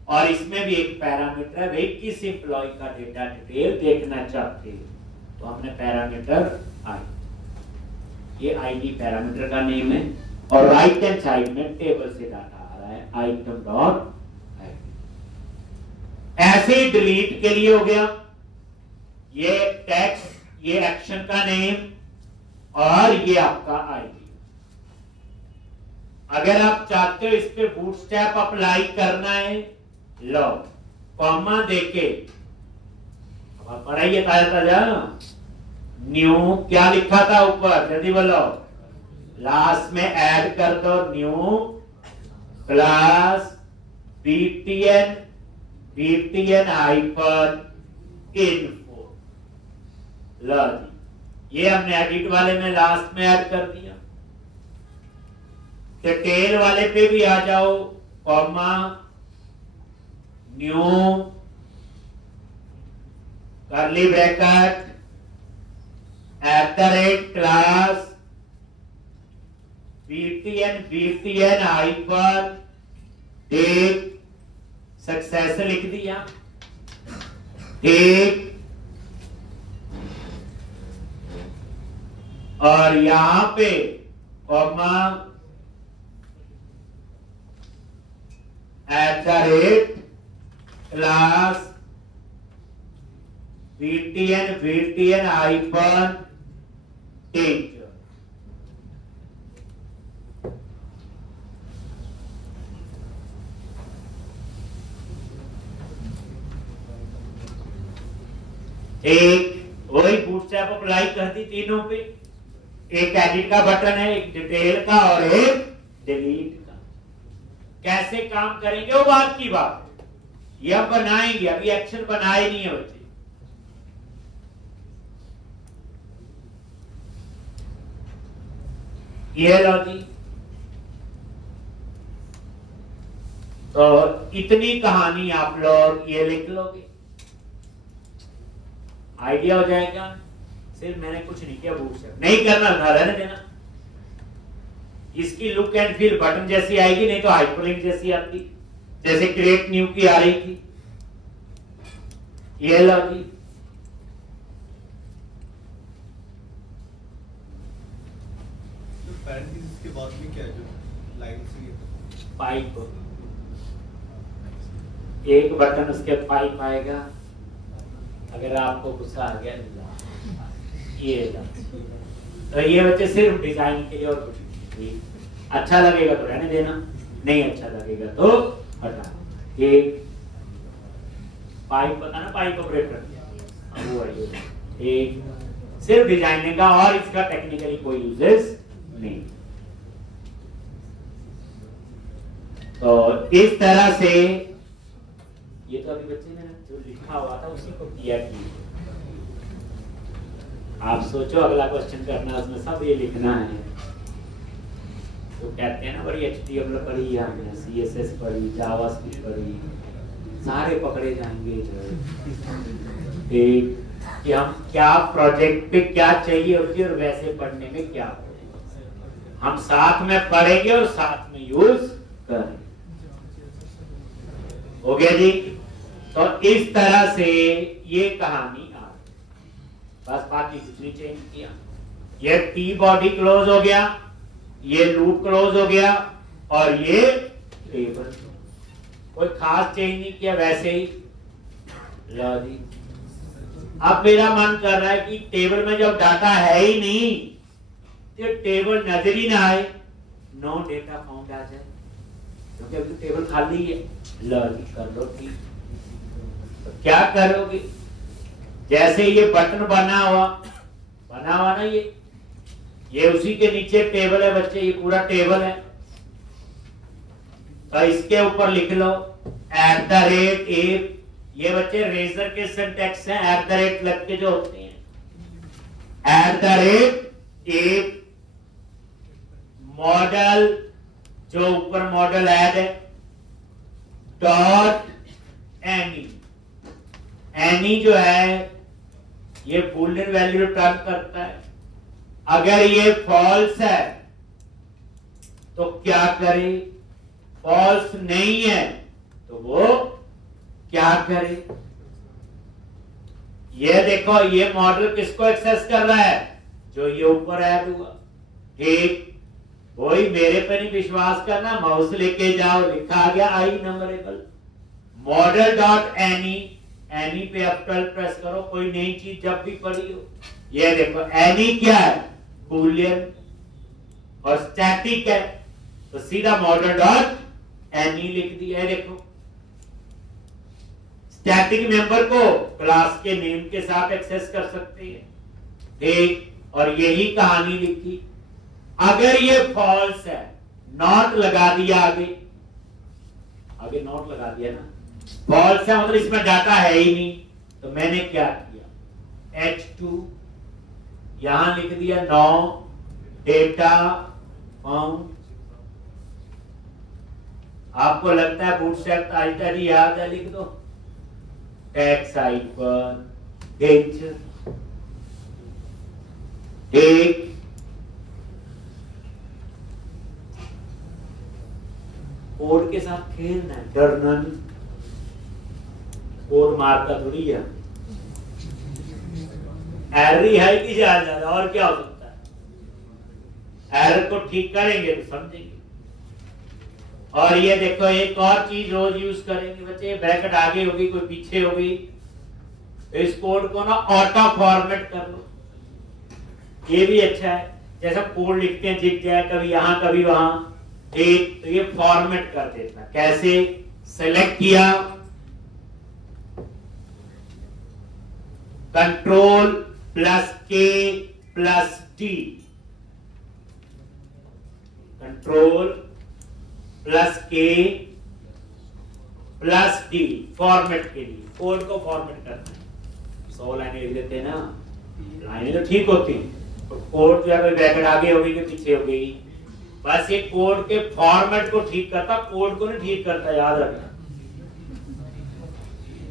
और इसमें भी एक पैरामीटर है, भाई किस एम्प्लॉय का डेटा डिटेल देखना चाहते हैं, तो हमने पैरामीटर आई। ये आईडी पैरामीटर का नेम है, और राइट हैंड साइड में टेबल से डाटा आ रहा है आइटम डॉट आईडी। ऐसे ही डिलीट के लिए हो गया, ये टेक्स्ट, ये एक्शन का नेम और ये आपका आईडी। अगर आप चाहते हो इस पे बूटस्ट्रैप अप्लाई करना है, लो कॉमा देके अब पढ़ाइए ताजा न्यू, क्या लिखा था ऊपर जल्दी बोलो, लास्ट में ऐड कर दो new class BTN hyphen info. लो जी, ये हमने एडिट वाले में लास्ट में ऐड कर दिया। तो टेल वाले पे भी आ जाओ, comma new curly bracket @class BTN hyphen tech success लिख दिया, टेक, और यहां पे comma class BTN hyphen tech. एक वही बूटस्ट्रैप अप्लाई कर दी तीनों पे, एक एडिट का बटन है, एक डिटेल का और एक डिलीट का। कैसे काम करेंगे वो बात की बात है, ये हम बनाएंगे, अभी एक्शन बनाए नहीं है बच्चे। ये लो जी, तो इतनी कहानी आप लोग ये लिख लोगे, आइडिया हो जाएगा। सिर्फ मैंने कुछ नहीं किया, बूटस्ट्रैप नहीं करना था, रहने देना। इसकी लुक एंड फील बटन जैसी आएगी, नहीं तो हाइपरलिंक जैसी आती, जैसे क्रिएट न्यू की आ रही थी। ये लो जी, पैरेंथेसिस के बाद में क्या है जो लाइन से पाइप, एक बटन उसके पाइप आएगा। अगर आपको गुस्सा आ गया ये तो ये बच्चे सिर्फ डिजाइन के लिए, और कुछ नहीं। अच्छा लगेगा तो रहने देना, नहीं अच्छा लगेगा तो हटा। एक पाइप पता ना, पाइप ऑपरेटर वो है, एक सिर्फ डिजाइनिंग का, और इसका टेक्निकली कोई यूजेस नहीं। तो इस तरह से ये तो अभी बच्चे ने जो लिखा हुआ था उसी को किया कि आप सोचो अगला क्वेश्चन करना, उसमें सब ये लिखना है। तो कहते हैं ना बड़ी HTML पढ़ी हमने, CSS पढ़ी, जावास्क्रिप्ट पढ़ी, सारे पकड़े जाएंगे कि हम क्या प्रोजेक्ट पे क्या चाहिए होती है और वैसे पढ़ने में क्या हम साथ में पढ़ेंगे और साथ में यूज करेंगे। हो गया जी। तो इस तरह से ये कहानी आ गई, बस बाकी कुछ नहीं चेंज किया। ये टी बॉडी क्लोज हो गया, ये लूप क्लोज हो गया, और ये टेबल, कोई खास चेंज नहीं किया, वैसे ही। लो जी, अब मेरा मन कर रहा है कि टेबल में जब डाटा है ही नहीं तो टेबल नजर ही ना आए, नो डेटा फाउंड आ जाए, क्योंकि अभी टेबल खाली है। लो जी, कर लो ठीक। तो क्या करोगे, जैसे ये बटन बना हुआ ना, ये उसी के नीचे टेबल है बच्चे, ये पूरा टेबल है। तो इसके ऊपर लिख लो @ ये बच्चे रेजर के सिंटैक्स हैं, @ लग के जो होते हैं, @ मॉडल, जो ऊपर मॉडल ऐड है, डॉट एनी जो है ये बूलियन वैल्यू रिटर्न करता है। अगर ये फॉल्स है तो क्या करे, फॉल्स नहीं है तो वो क्या करे। ये देखो, ये मॉडल किसको एक्सेस कर रहा है, जो ये ऊपर ऐड हुआ। ठीक, कोई मेरे पर नहीं विश्वास करना, माउस लेके जाओ, लिखा आ गया आई नंबरेबल। मॉडल डॉट एनी, एनी पे F12 प्रेस करो, कोई नई चीज जब भी पढ़ी हो। ये देखो एनी क्या है, बूलियन और स्टैटिक है, तो सीधा मॉडल डॉट एनी लिख दिया है। देखो स्टैटिक मेंबर को क्लास के नेम के साथ एक्सेस कर सकते हैं, ठीक, और यही कहानी लिखी। अगर ये फॉल्स है, नॉट लगा दिया, आगे आगे नॉट लगा दिया ना, फॉल्स है मतलब इसमें डाटा है ही नहीं, तो मैंने क्या किया, H2 यहां लिख दिया, नो डेटा फाउंड। आपको लगता है बूटस्ट्रैप आइटरी याद है, लिख दो, टैग साइड पर हिच, ठीक, कोड के साथ खेलना है, डरना नहीं, कोड मारता थोड़ी है, एरर ही है कि ज्यादा और क्या हो सकता है। एरर को ठीक करेंगे तो समझेंगे। और ये देखो एक और चीज रोज यूज करेंगे बच्चे, ब्रैकेट आगे होगी कोई पीछे होगी, इस कोड को ना ऑटो फॉर्मेट कर लो, ये भी अच्छा है। जैसा कोड लिखते हैं जिग जाए कभी यहां कभी वहां, ठीक, तो ये फॉर्मेट कर देता। कैसे, सेलेक्ट किया, कंट्रोल प्लस के प्लस डी, कंट्रोल प्लस के प्लस डी, फॉर्मेट के लिए, कोड को फॉर्मेट करना है। 100 लाइनें लिख देते हैं ना, लाइनें तो ठीक होती हैं, तो कोड जो है कोई ब्रैकेट आगे होगी कि पीछे होगी, बस ये कोड के फॉर्मेट को ठीक करता, कोड को नहीं ठीक करता, याद रखना।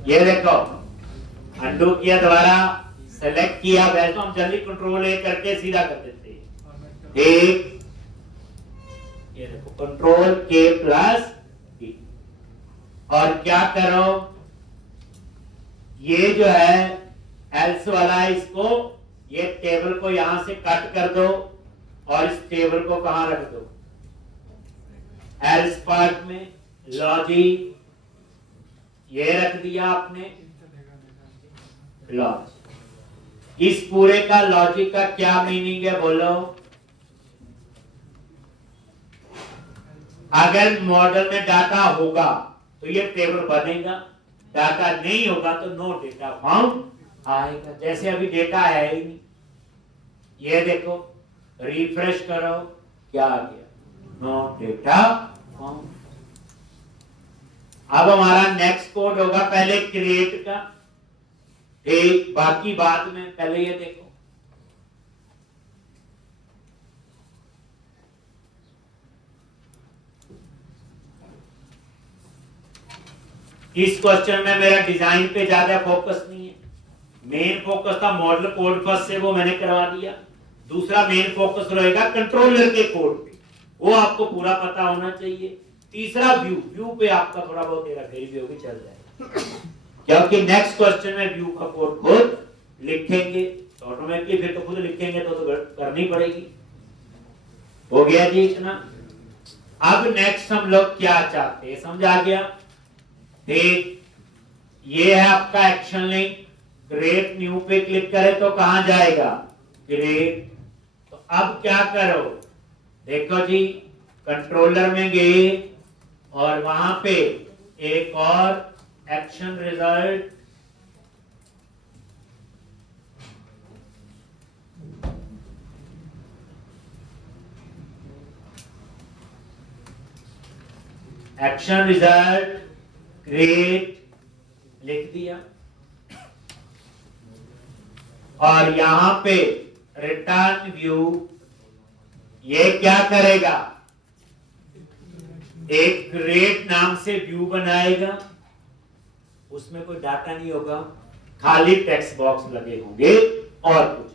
ये देखो अंडू किया, दोबारा सेलेक्ट किया, वैसे तो हम जल्दी कंट्रोल ए करके सीधा कर देते हैं, ठीक, ये देखो कंट्रोल के प्लस डी। और क्या करो, ये जो है एल्स वाला, इसको ये टेबल को यहां से कट कर दो और इस टेबल को कहां रख दो, एल्स पार्ट में, लॉजिक ये रख दिया आपने, लॉजिक। इस पूरे का लॉजिक का क्या मीनिंग है बोलो, अगर मॉडल में डाटा होगा तो ये टेबल बनेगा, डाटा नहीं होगा तो नो डेटा फाउंड आएगा। जैसे अभी डेटा है ही नहीं, ये देखो रिफ्रेश करो, क्या आ गया, नो डेटा फाउंड। अब हमारा नेक्स्ट कोड होगा पहले क्रिएट का, ठीक, बाकी बाद में, पहले ये देखो, इस क्वेश्चन में मेरा डिजाइन पे ज्यादा फोकस नहीं है, मेन फोकस था मॉडल कोड फर्स्ट से, वो मैंने करवा दिया। दूसरा मेन फोकस रहेगा कंट्रोलर के कोड पे, वो आपको पूरा पता होना चाहिए। तीसरा व्यू, व्यू पे आपका थोड़ा बहुत हेराफेरी भी होगी, चल जाएगा, क्योंकि नेक्स्ट क्वेश्चन में व्यू का कोड खुद लिखेंगे, तो ऑटोमेटिकली फिर तो खुद लिखेंगे तो करनी पड़ेगी। हो गया जी इतना। अब नेक्स्ट हम लोग क्या चाहते हैं, समझ आ गया, ठीक, ये है आपका एक्शन लिंक, क्रिएट न्यू पे क्लिक करें तो कहां जाएगा, क्रिएट। तो अब क्या करो, देखो जी कंट्रोलर में गए और वहां पे एक और action result, action result create लिख दिया, और यहां पे रिटर्न व्यू, ये क्या करेगा, एक क्रिएट नाम से व्यू बनाएगा, उसमें कोई डाटा नहीं होगा, खाली टेक्स्ट बॉक्स लगे होंगे और कुछ,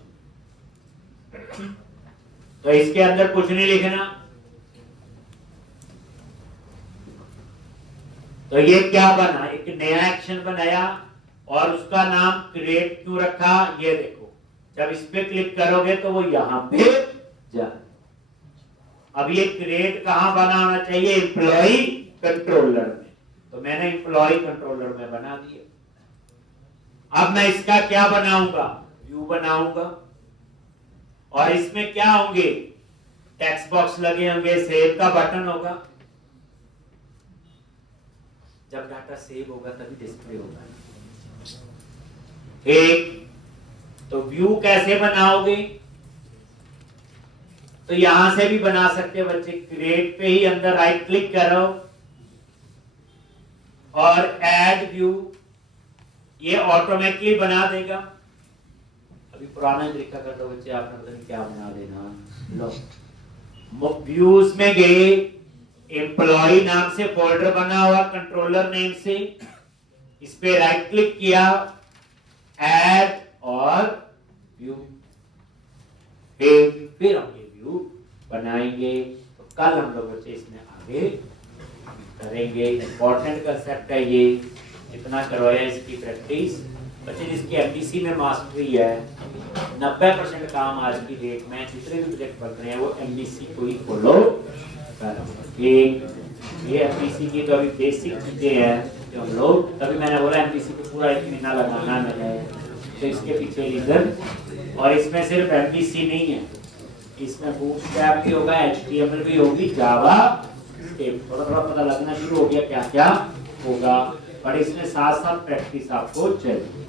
तो इसके अंदर कुछ नहीं लिखना। तो ये क्या बना, एक नया एक्शन बनाया और उसका नाम क्रिएट क्यों रखा, ये देखो जब इस पे क्लिक करोगे तो वो यहां पे जाए, अब ये क्रिएट कहां बना होना चाहिए? एम्प्लॉय कंट्रोलर में। तो मैंने एम्प्लॉय कंट्रोलर में बना दिया। अब मैं इसका क्या बनाऊंगा? व्यू बनाऊंगा, और इसमें क्या होंगे? टेक्स्ट बॉक्स लगे होंगे, सेव का बटन होगा। जब डाटा सेव होगा तभी डिस्प्ले होगा। एक तो व्यू कैसे बनाओगे? तो यहां से भी बना सकते हो बच्चे। क्रिएट पे ही अंदर राइट क्लिक करो और ऐड व्यू, ये ऑटोमेटिकली बना देगा। अभी पुराना तरीका कर दो बच्चे, आपने पता नहीं क्या बना देना। लो, व्यूज में गए, एम्प्लॉय नाम से फोल्डर बना हुआ कंट्रोलर नेम से, इस पे राइट क्लिक किया, ऐड और व्यू। फिर हम ये व्यू बनाएंगे। तो कल हम लोग बच्चे इसमें आगे करेंगे। इंपॉर्टेंट कंसेप्ट है ये, इतना करवाया इसकी प्रैक्टिस। बच्चे जिसकी एमबीसी में मास्टरी है, 90% काम आज की डेट में जितने भी प्रोजेक्ट पढ़ रहे हैं वो एमबीसी को ही फॉलो कर रहे हैं। ये एमबीसी की तो अभी बेसिक चीजें हैं जो हम लोग, तभी मैंने बोला एमबीसी को पूरा 1 महीना लगाना है। तो इसके पीछे रीजन, और इसमें सिर्फ एमबीसी नहीं है, इसमें बूटस्ट्रैप भी होगा, एचटीएमएल भी होगी, जावा थोड़ा थोड़ा पता लगना शुरू हो गया क्या क्या होगा, पर इसमें साथ साथ प्रैक्टिस आपको चाहिए।